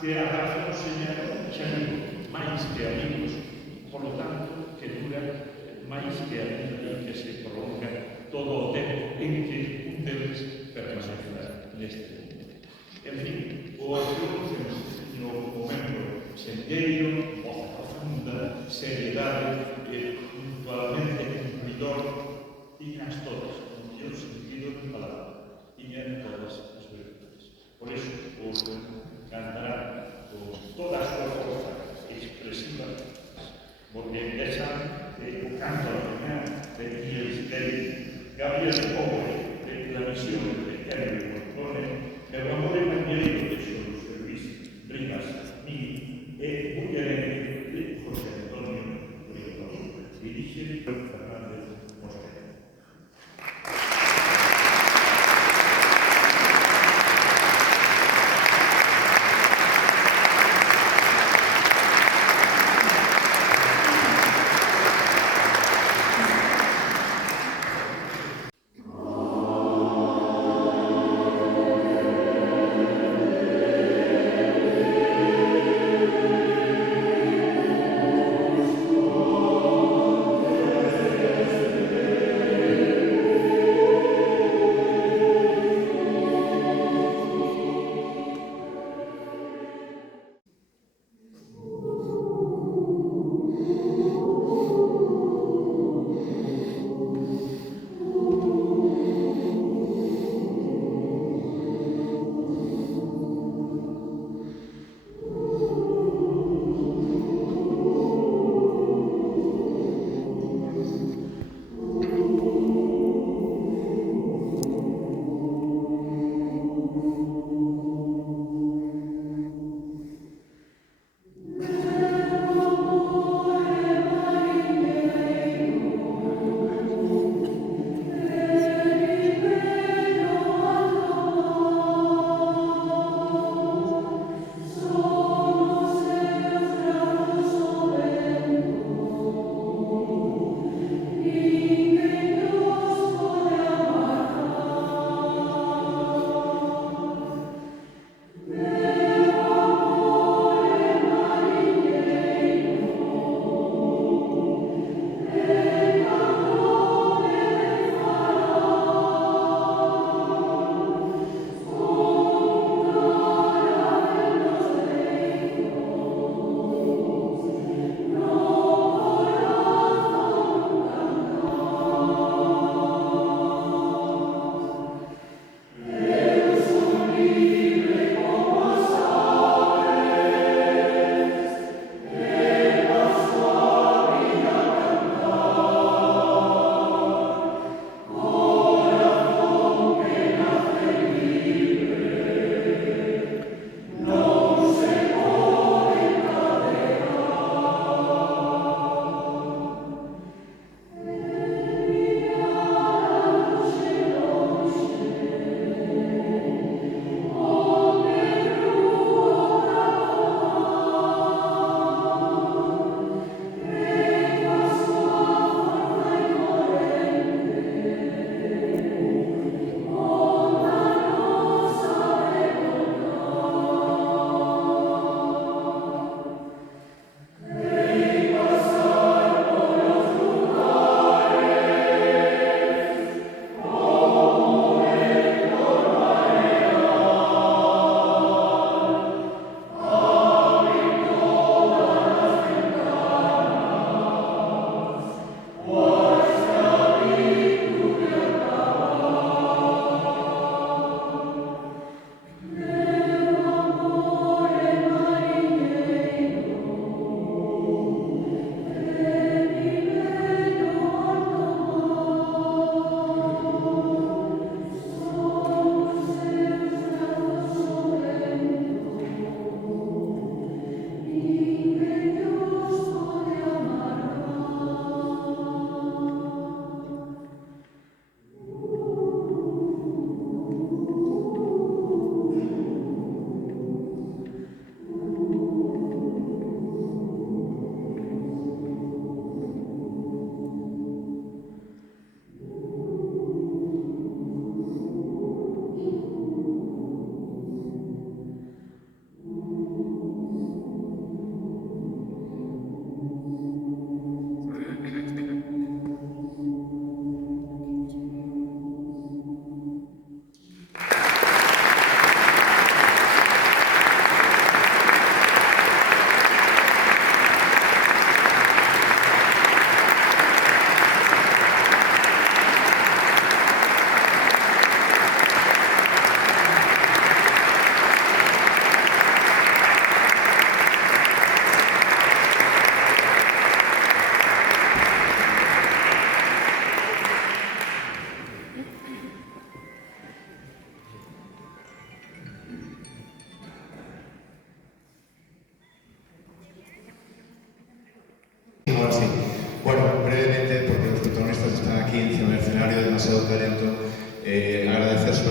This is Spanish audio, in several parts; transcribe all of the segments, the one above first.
que agafa o Señor xa digo, máis que amigos, por lo tanto, que dura máis que a vida que se prolonga todo o tempo en que un deles permanecerá neste mundo. En fin, o adulto no momento sendeiro, voz profunda, seriedade, puntualmente cumpridor, tiñas todas, no mellor sentido de palabra, tiñan todas as virtudes. Por iso, o cantará con toda a súa forza expresiva, porque deixan o canto a mañá de Kielstein, Gabriel Pobre, de la misión de Henry Morcone, el amor evangélico de Xos Luis Rivas Mí, e Bullerén de José Antonio Brito, dirige Fernández Mosquera.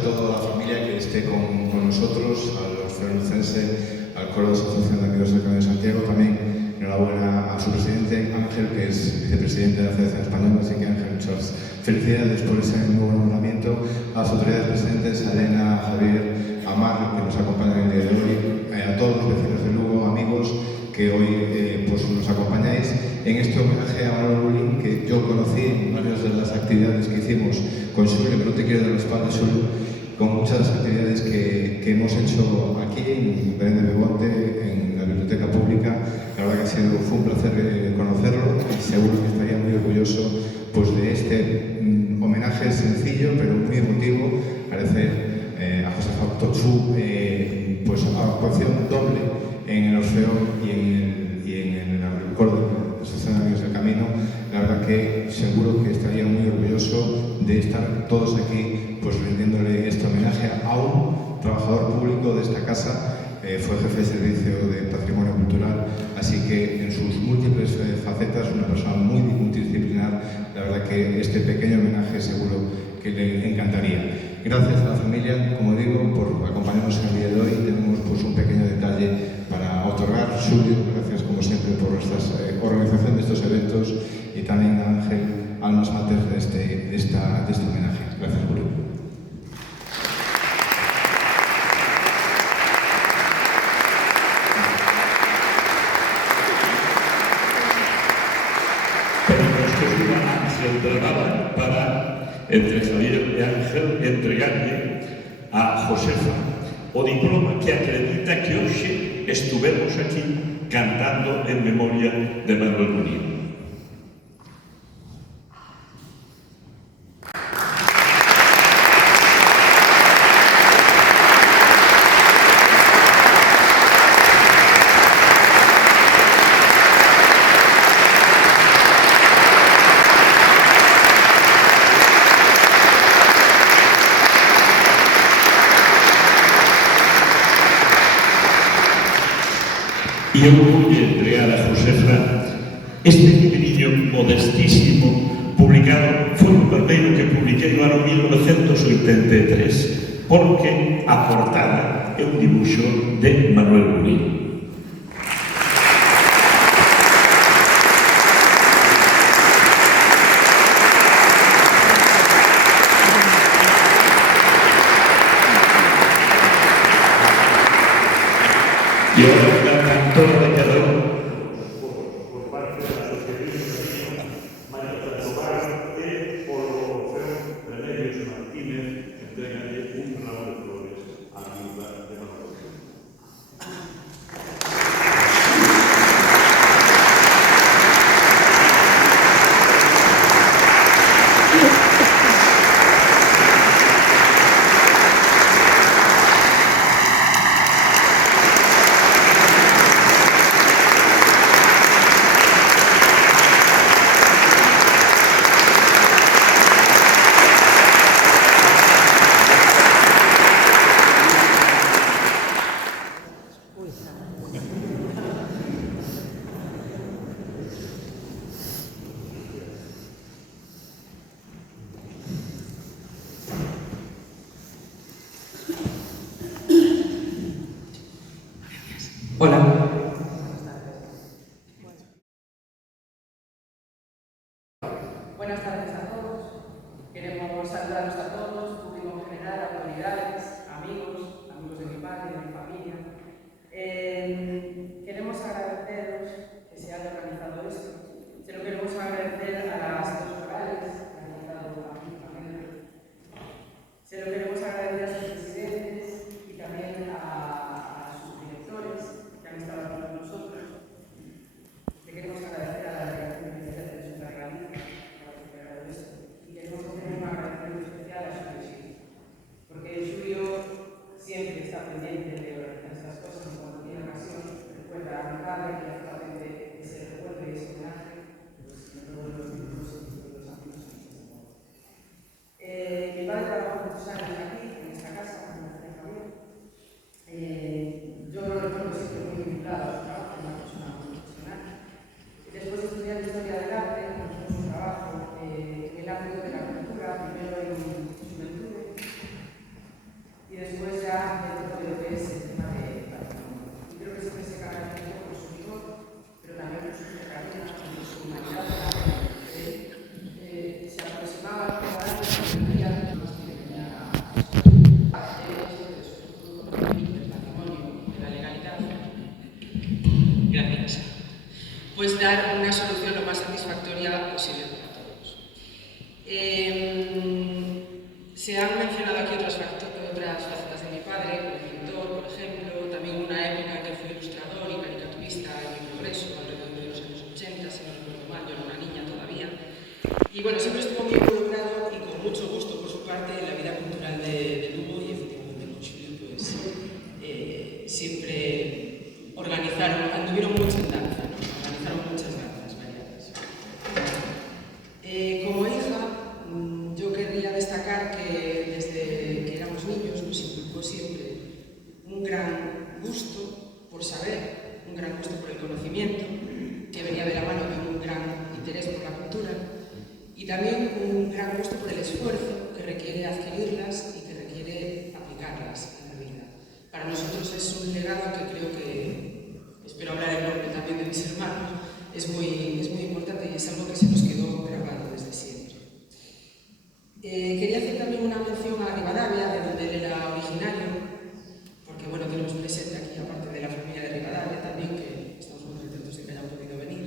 sobre todo a la familia que esté con nosotros, al Orfeo Lucense, al Coro de Asociación de Amigos del Camino de Santiago, también enhorabuena a su presidente Ángel, que es vicepresidente de la Federación Española, así que Ángel, muchas felicidades por ese nuevo nombramiento, a las autoridades presentes, a Elena, a Javier, a Mar, que nos acompañan el día de hoy, a todos los vecinos de Lugo, amigos que hoy pues nos acompañáis en este homenaje a Manuel Bulín, que yo conocí en varias de las actividades que hicimos con Xulio, pero te quiero dar la espalda, Xulio, con muchas de las actividades que hemos hecho aquí en Belén de Begonte, en la Biblioteca Pública. La verdad que fue un placer conocerlo y seguro que estaría muy orgulloso pues, de este homenaje sencillo pero muy emotivo. Agradecer a José Fausto su pues, actuación doble en el Orfeo y en el Coro de la Asociación de Amigos del Camino. La verdad que seguro que estaría muy orgulloso de estar todos aquí pues, rindiéndole este homenaje a un trabajador público de esta casa. Fue jefe de servicio de Patrimonio Cultural, así que en sus múltiples facetas, una persona muy multidisciplinar. La verdad que este pequeño homenaje seguro que le encantaría. Gracias a la familia, como digo, por acompañarnos en el día de hoy. Tenemos pues, un pequeño detalle para otorgar. Xulio, gracias como siempre por esta organización de estos eventos, y también a Ángel, almas mater de este homenaje. Gracias, Julio. Para, entre Javier e Ángel, entregarle a Josefa o diploma que acredita que hoxe estuvemos aquí cantando en memoria de Manuel Bulín. Y eu vou entregar a Josefa este libriño modestísimo publicado, foi o primeiro que publiquei no ano 1983, porque a portada é un dibuixo de Manuel Bulín. Y ahora el cantor de cada uno, por parte de la Asociación María Santobar, que por Orfeo Remedios Martínez entregalle un ramo de flores a la viuda de Manuel. Hola. Buenas tardes a todos. Queremos saludaros a todos, público en general, autoridades, amigos de mi padre, de mi familia. Queremos agradeceros que se haya organizado esto. Se lo queremos agradecer a las dos corales que han montado aquí. Se lo queremos agradecer a sus presidentes y también a sus directores que han estado que es el tema de patrimonio. Y creo que siempre se caracteriza por su rigor, pero también por su cercanía, por su humanidad. Se aproximaba al ciudadano y tenía más que tenía del patrimonio, de la legalidad. Gracias. Pues dar una solución lo más satisfactoria posible para todos. Se han mencionado aquí otras facetas de mi padre, como pintor, por ejemplo, también una época en que fui ilustrador y caricaturista en mi progreso, alrededor de los años 80, si no recuerdo mal, yo era una niña todavía. Y bueno, siempre estuvo muy involucrado y con mucho gusto, por su parte, en la vida cultural de Lugo, y efectivamente con Xulio, pues siempre anduvieron mucho en danza, ¿no? Organizaron muchas danzas variadas. Como hija, yo querría destacar que desde que éramos niños nos inculcó siempre un gran gusto por saber, un gran gusto por el conocimiento, que venía de la mano de un gran interés por la cultura, y también un gran gusto por el esfuerzo que requiere adquirirlas y que requiere aplicarlas en la vida. Para nosotros es un legado que creo que, espero hablar en nombre también de mis hermanos, es muy importante y es algo que se nos quedó grabado desde siempre. Quería hacer también una mención a Rivadavia, de donde él era originario, porque bueno, tenemos presente aquí, aparte de la familia de Rivadavia, también que estamos muy contentos de que hayan podido venir.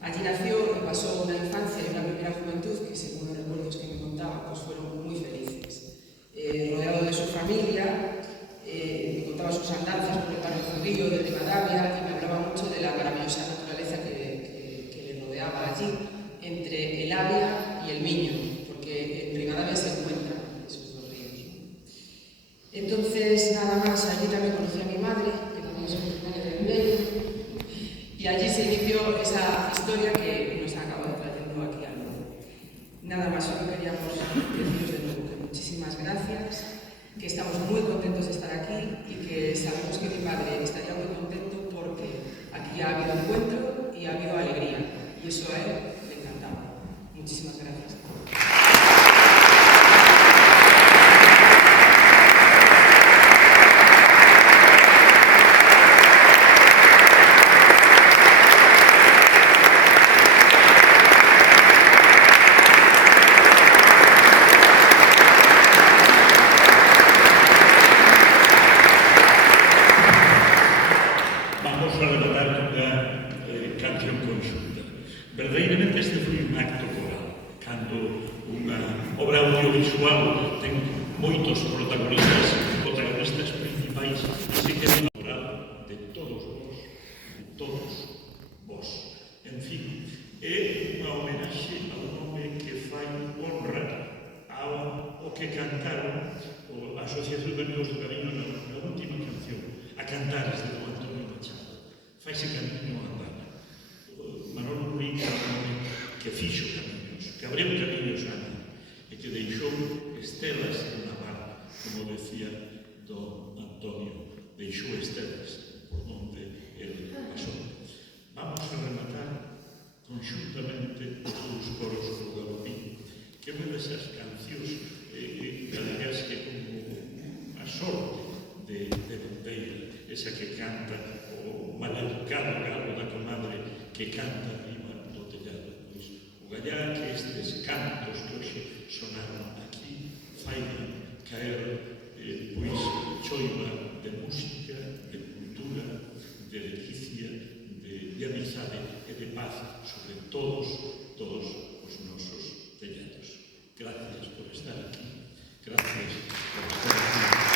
Allí nació y pasó una infancia y una primera juventud que, según los recuerdos que me contaba, pues fueron muy felices. Rodeado de su familia, me contaba sus andanzas por el barrio judío de Rivadavia y me hablaba mucho de la maravillosa naturaleza que le rodeaba allí, entre el Avia y el Miño, porque en Rivadavia se encuentran esos dos ríos, ¿no? Entonces, nada más, allí también conocí a mi madre, que también es originaria de Miño, y allí se inició esa historia que nos acaba trayendo aquí al mundo. Nada más, solo queríamos deciros de nuevo que muchísimas gracias, que estamos muy contentos de estar aquí y que sabemos que mi padre estaría muy contento porque aquí ha habido encuentro y ha habido alegría, y eso a él le encantaba. Muchísimas gracias. Verdadeiramente este foi un acto coral, cando unha obra audiovisual ten moitos protagonistas principais e se quere coral de todos vos. En fin, é unha homenaxe a un home que fai honra ao que cantaron a Asociación de Amigos do Camiño na última canción, a Cantares de Don Antonio Machado. Faise camiño a andar. Manolo Ruiz é un home que fixo camiños, que abriu camiños antes e que deixou estelas na mar, como decía don Antonio, deixou estelas por onde ele pasou. Vamos a rematar conxuntamente os coros do Galopín, que é unha desas cancións galegas que como a sorte de Bandeira, esa que canta o maleducado galo da comadre que canta arriba do tellado. Pois o gallá que estes cantos que hoxe sonaron aquí faigan caer pois choiva de música, de cultura, de delicia, de amizade e de paz sobre todos os nosos tellados. Gracias por estar aquí. Gracias por estar aquí.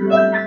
Thank